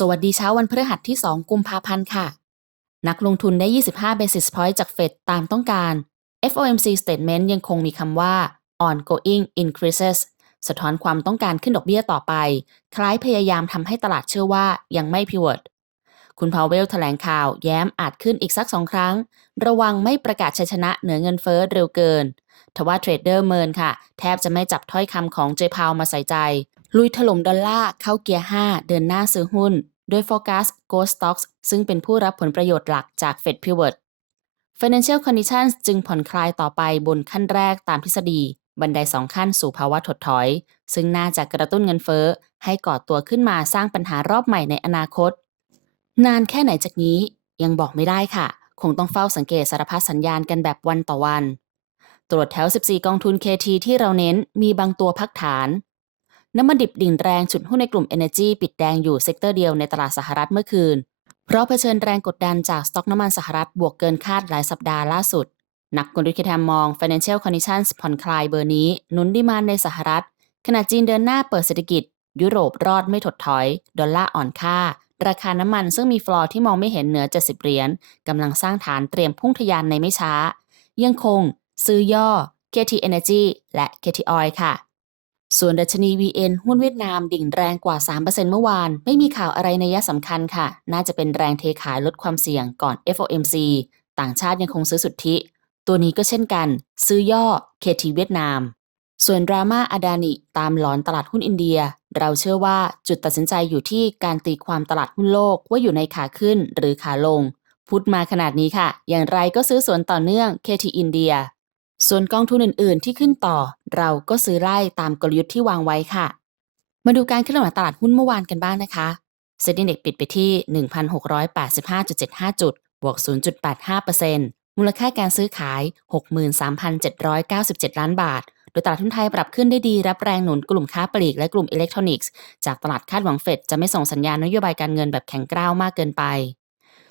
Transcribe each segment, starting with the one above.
สวัสดีเช้าวันพฤหัสที่ 2 กุมภาพันธ์ค่ะ นักลงทุนได้ 25 basis point จากเฟดตามต้องการ FOMC statement ยังคงมีคำว่า ongoing increases สะท้อนความต้องการขึ้นดอกเบี้ยต่อไป คล้ายพยายามทำให้ตลาดเชื่อว่ายังไม่ pivot คุณพาวเวลแถลงข่าวแย้มอาจขึ้นอีกสักสองครั้ง ระวังไม่ประกาศชัยชนะเหนือเงินเฟ้อเร็วเกิน ทว่าเทรดเดอร์เมินค่ะ แทบจะไม่จับถ้อยคำของเจพาวมาใส่ใจ ลุยถล่มดอลลาร์เข้าเกียร์ 5 เดินหน้าซื้อหุ้นโดยโฟกัส Gold Stocks ซึ่งเป็นผู้รับผลประโยชน์หลักจาก Fed Pivot Financial Conditions จึงผ่อนคลายต่อไปบนขั้นแรกตามทฤษฎี บันไดสองขั้นสู่ภาวะถดถอย ซึ่งน่าจะกระตุ้นเงินเฟ้อ ให้ก่อตัวขึ้นมาสร้างปัญหารอบใหม่ในอนาคต นานแค่ไหนจากนี้ยังบอกไม่ได้ค่ะ คงต้องเฝ้าสังเกตสารพัดสัญญาณกันแบบวันต่อวัน ตรวจแถว 14 กองทุน KT ที่เราเน้นมีบางตัวพักฐาน น้ำมันดิบดิ่งแรงฉุดหุ้นในกลุ่ม Energy ปิดแดงอยู่เซกเตอร์เดียวในตลาดสหรัฐเมื่อคืน เพราะเผชิญแรงกดดันจากสต็อกน้ำมันสหรัฐบวกเกินคาดหลายสัปดาห์ล่าสุด นักกลยุทธ์แทมมอง Financial Conditions ผ่อนคลายเบอร์นี้หนุนดีมานในสหรัฐ ขณะจีนเดินหน้าเปิดเศรษฐกิจ ยุโรปรอดไม่ถดถอย ดอลลาร์อ่อนค่า ราคาน้ำมันซึ่งมีฟลอร์ที่มองไม่เห็นเหนือ 70 เหรียญกำลังสร้างฐานเตรียมพุ่งทะยานในไม่ช้า ยังคง ซื้อย่อ KT Energy และ KT Oil ค่ะ ส่วนดัชนี VN หุ้นเวียดนามดิ่งแรงกว่า 3%เมื่อวาน ไม่มีข่าวอะไรในยะสำคัญค่ะ น่าจะเป็นแรงเทขายลดความเสี่ยงก่อน FOMC ต่างชาติยังคงซื้อสุทธิ ตัวนี้ก็เช่นกัน ซื้อย่อ KT เวียดนาม ส่วนดราม่าอดานิตามหลอนตลาดหุ้นอินเดีย เราเชื่อว่าจุดตัดสินใจอยู่ที่การตีความตลาดหุ้นโลกว่าอยู่ในขาขึ้นหรือขาลง พูดมาขนาดนี้ค่ะ อย่างไรก็ซื้อส่วนต่อเนื่อง KT อินเดีย ส่วนกองทุนอื่น ๆ ที่ขึ้นต่อ เราก็ซื้อไล่ตามกลยุทธ์ที่วางไว้ค่ะ มาดูการเคลื่อนไหวตลาดหุ้นเมื่อวานกันบ้างนะคะเซ็นดีเด็กปิดไปที่ 1,685.75 จุด บวก 0.85%มูลค่าการซื้อขาย 63,797 ล้านบาท โดยตลาดหุ้นไทยปรับขึ้นได้ดี รับแรงหนุนกลุ่มค้าปลีกและกลุ่มอิเล็กทรอนิกส์ จากตลาดคาดหวังเฟดจะไม่ส่งสัญญาณนโยบายการเงินแบบแข็งกร้าวมากเกินไป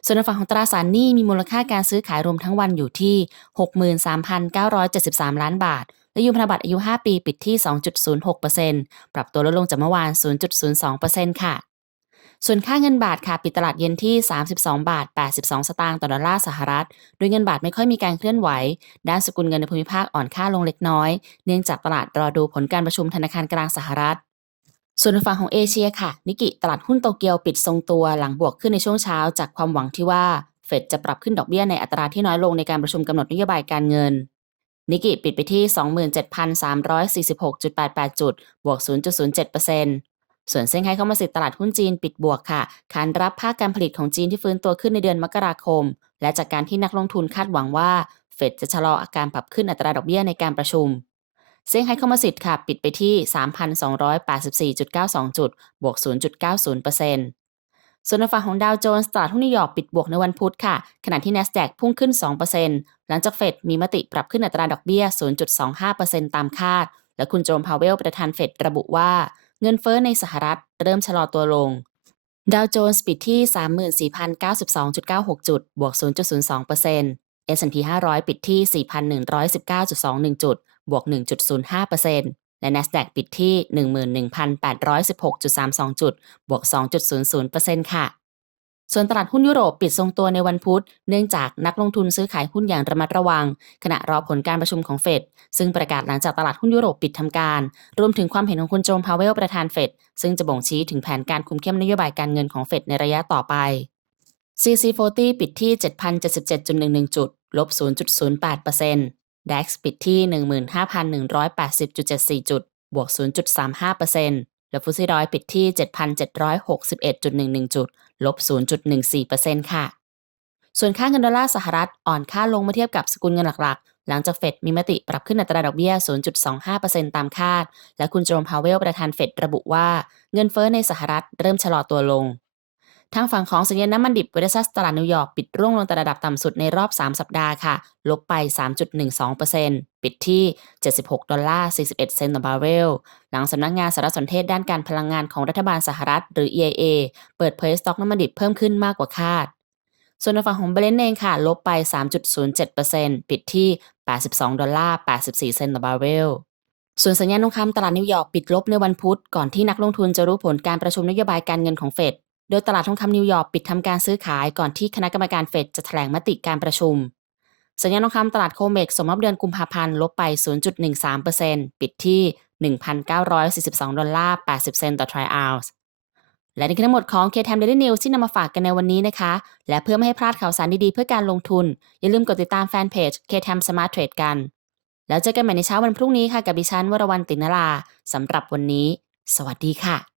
ส่วนฝั่งของตราสารหนี้มีมูลค่าการซื้อขายรวมทั้งวันอยู่ที่ 63,973 ล้านบาท และยูพันธบัตรอายุ 5 ปีปิดที่ 2.06%ปรับตัวลดลงจากเมื่อวาน 0.02%ค่ะ ส่วนค่าเงินบาทค่ะปิดตลาดเย็นที่ 32 บาท 82 สตางค์ต่อดอลลาร์สหรัฐ โดยเงินบาทไม่ค่อยมีการเคลื่อนไหว ด้านสกุลเงินในภูมิภาคอ่อนค่าลงเล็กน้อย เนื่องจากตลาดรอดูผลการประชุมธนาคารกลางสหรัฐ ส่วนฝั่งของเอเชียค่ะ นิกิตลาดหุ้นโตเกียวปิดทรงตัวหลังบวกขึ้นในช่วงเช้า จากความหวังที่ว่าเฟดจะปรับขึ้นดอกเบี้ยในอัตราที่น้อยลงในการประชุมกำหนดนโยบายการเงิน นิกิปิดไปที่ 27,346.88 จุด บวก 0.07%ส่วนเซี่ยงไฮ้เข้ามาสิทธิตลาดหุ้นจีนปิดบวกค่ะขานรับภาคการผลิตของจีนที่ฟื้นตัวขึ้นในเดือนมกราคม และจากการที่นักลงทุนคาดหวังว่าเฟดจะชะลออาการปรับขึ้นอัตราดอกเบี้ยในการประชุม เซี่ยงไฮ้เข้ามาสิทธิ์ค่ะ ปิดไปที่ 3,284.92 จุด บวก 0.90%ส่วนในฝั่งของดาวโจนส์ตลาดหุ้นนิวยอร์กปิดบวกในวันพุธค่ะ ขณะที่ NASDAQ พุ่งขึ้น 2%หลังจากเฟดมีมติปรับขึ้นอัตราดอกเบี้ย 0.25%ตามคาด และคุณโจมพาวเวลประธานเฟดระบุว่า เงินเฟ้อในสหรัฐเริ่มชะลอตัวลง ดาวโจนส์ปิดที่ 34,092.96 จุด บวก 0.02% S&P 500 ปิดที่ 4,119.21 จุด บวก 1.05%และ NASDAQ ปิดที่ 11,816.32 จุด บวก 2.00%ค่ะส่วนตลาดหุ้นยุโรปปิดทรงตัวในวันพุธ เนื่องจากนักลงทุนซื้อขายหุ้นอย่างระมัดระวัง ขณะรอผลการประชุมของเฟดซึ่งประกาศหลังจากตลาดหุ้นยุโรปปิดทำการ รวมถึงความเห็นของคุณโจมพาวเวลประธานเฟดซึ่งจะบ่งชี้ถึงแผนการคุมเข้มนโยบายการเงินของเฟดในระยะต่อไป CC40 ปิดที่ 7,077.11 จุด ลบ 0.08% DAX ปิดที่ 15,180.74 จุด บวก 0.35%และฟุตซี่ร้อยปิดที่ 7,761.11 จุด ลบ 0.14%ค่ะ ส่วนค่าเงินดอลลาร์สหรัฐอ่อนค่าลงเมื่อเทียบกับสกุลเงินหลักๆ หลังจากเฟดมีมติปรับขึ้นอัตราดอกเบี้ย 0.25%ตามคาด และคุณโจมพาวเวลประธานเฟดระบุว่าเงินเฟ้อในสหรัฐเริ่มชะลอตัวลง ทางฝั่งของสัญญาณน้ำมันดิบเวสซัสตลาดนิวยอร์กปิดร่วงลงแต่ระดับต่ำสุดในรอบ 3 สัปดาห์ค่ะ ลบไป 3.12%ปิดที่ 76 ดอลลาร์ 41 เซนต์ต่อบาร์เรล หลังสำนักงานสารสนเทศด้านการพลังงานของรัฐบาลสหรัฐ หรือ EIA เปิดเผยสต็อกน้ำมันดิบเพิ่มขึ้นมากกว่าคาด ส่วนในฝั่งของเบรนท์เองค่ะ ลบไป 3.07%ปิดที่ 82 ดอลลาร์ 84 เซนต์ต่อบาร์เรลส่วนสัญญาณทองคำตลาดนิวยอร์กปิดลบในวันพุธ ก่อนที่นักลงทุนจะรู้ผลการประชุมนโยบายการเงินของเฟด โดยตลาดทองคำนิวยอร์กปิดทำการซื้อขายก่อนที่คณะกรรมการเฟดจะแถลงมติการประชุม สัญญาณทองคำตลาดโคเมกสมรับเดือนกุมภาพันธ์ลบไป 0.13%ปิดที่ 1,942 ดอลลาร์ 80 เซนต์ต่อทริอัลส์และนี่คือทั้งหมดของ KTM Daily News ที่นำมาฝากกันในวันนี้นะคะ และเพื่อไม่ให้พลาดข่าวสารดีๆ เพื่อการลงทุน อย่าลืมกดติดตามแฟนเพจ KTM Smart Trade กัน แล้วเจอกันใหม่ในเช้าวันพรุ่งนี้ค่ะกับดิฉันวรวรรณตินราสำหรับวันนี้ สวัสดีค่ะ